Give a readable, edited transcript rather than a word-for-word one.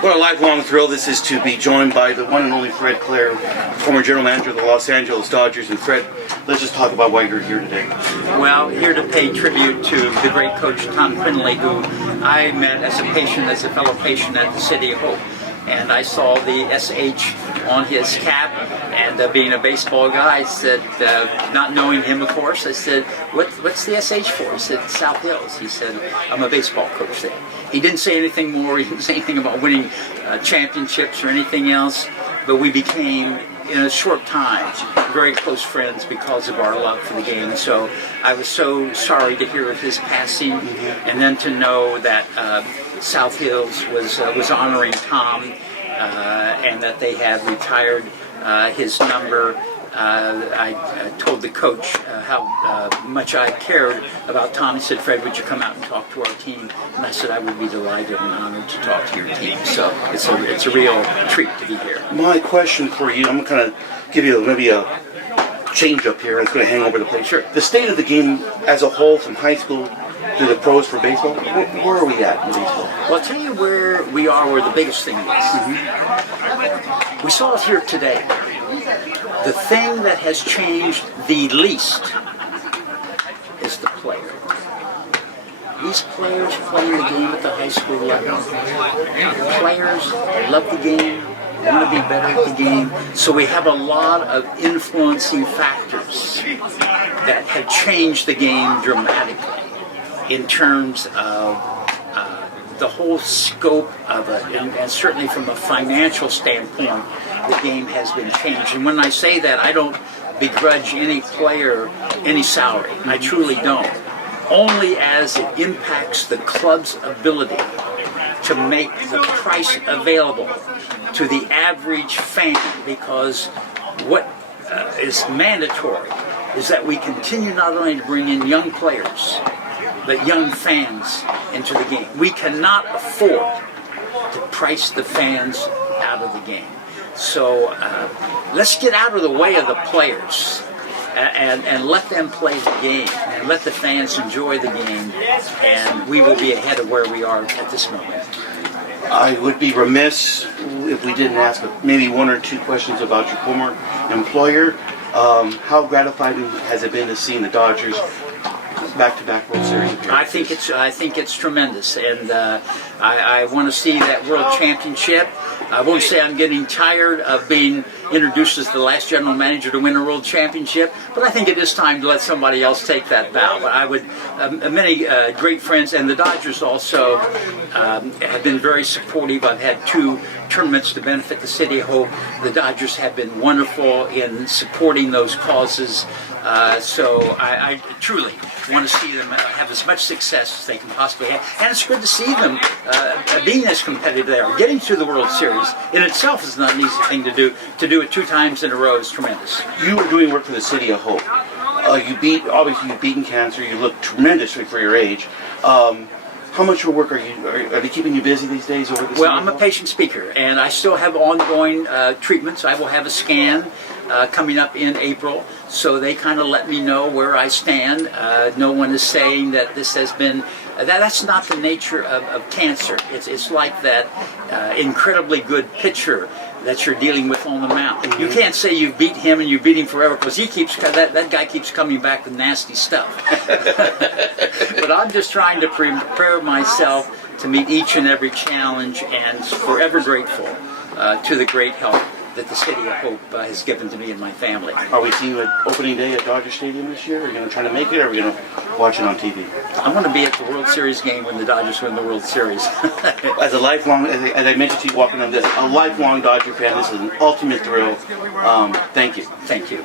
What a lifelong thrill this is to be joined by the one and only Fred Claire, former general manager of the Los Angeles Dodgers. And Fred, let's just talk about why you're here today. Well, here to pay tribute to the great coach Tom Quinley, who I met as a fellow patient at the City of Hope. And I saw the SH on his cap, and being a baseball guy, I said, not knowing him, of course, I said, what's the SH for? He said, South Hills. He said, I'm a baseball coach there. He didn't say anything more. He didn't say anything about winning championships or anything else, but we became, in a short time, very close friends because of our love for the game. So I was so sorry to hear of his passing, and then to know that South Hills was honoring Tom, and that they had retired his number. I told the coach how much I cared about Tom. He said, Fred, would you come out and talk to our team? And I said, I would be delighted and honored to talk to your team. So it's a real treat to be here. My question for you, I'm going to give you maybe a change up here. It's going to hang over the plate. Sure. The state of the game as a whole, from high school to the pros for baseball, where are we at in baseball? Well, I'll tell you where we are, where the biggest thing is. We saw it here today. The thing that has changed the least is the player. These players playing the game at the high school level, players love the game, want to be better at the game. So we have a lot of influencing factors that have changed the game dramatically in terms of the whole scope of it, and certainly from a financial standpoint, the game has been changed. And when I say that, I don't begrudge any player any salary. I truly don't. Only as it impacts the club's ability to make the price available to the average fan, because what is mandatory is that we continue not only to bring in young players, but young fans into the game. We cannot afford to price the fans out of the game. So let's get out of the way of the players and let them play the game and let the fans enjoy the game, and we will be ahead of where we are at this moment. I would be remiss if we didn't ask maybe one or two questions about your former employer. How gratifying has it been to see the Dodgers back-to-back World Series appearances? I think it's tremendous, and I want to see that World Championship. I won't say I'm getting tired of being introduced as the last general manager to win a World Championship, but I think it is time to let somebody else take that bow. But I would, many great friends, and the Dodgers also have been very supportive. I've had 2 tournaments to benefit the City of Hope. The Dodgers have been wonderful in supporting those causes. So I truly want to see them have as much success as they can possibly have. And it's good to see them being as competitive they are. Getting to the World Series in itself is not an easy thing to do. To do it 2 times in a row is tremendous. You were doing work for the City of Hope. You've beaten cancer. You look tremendously for your age. How much work are they keeping you busy these days over this? Well, I'm a patient speaker, and I still have ongoing treatments. I will have a scan coming up in April, so they kind of let me know where I stand. No one is saying that this has been. That's not the nature of cancer. It's like that incredibly good pitcher that you're dealing with on the mound. Mm-hmm. You can't say you beat him and you beat him forever, because that guy keeps coming back with nasty stuff. But I'm just trying to prepare myself to meet each and every challenge, and forever grateful to the great help that the City of Hope has given to me and my family. Are we seeing you at opening day at Dodger Stadium this year? Are you going to try to make it, or are we going to watch it on TV? I want to be at the World Series game when the Dodgers win the World Series. As a lifelong, as I mentioned to you walking on this, a lifelong Dodger fan, this is an ultimate thrill. Thank you. Thank you.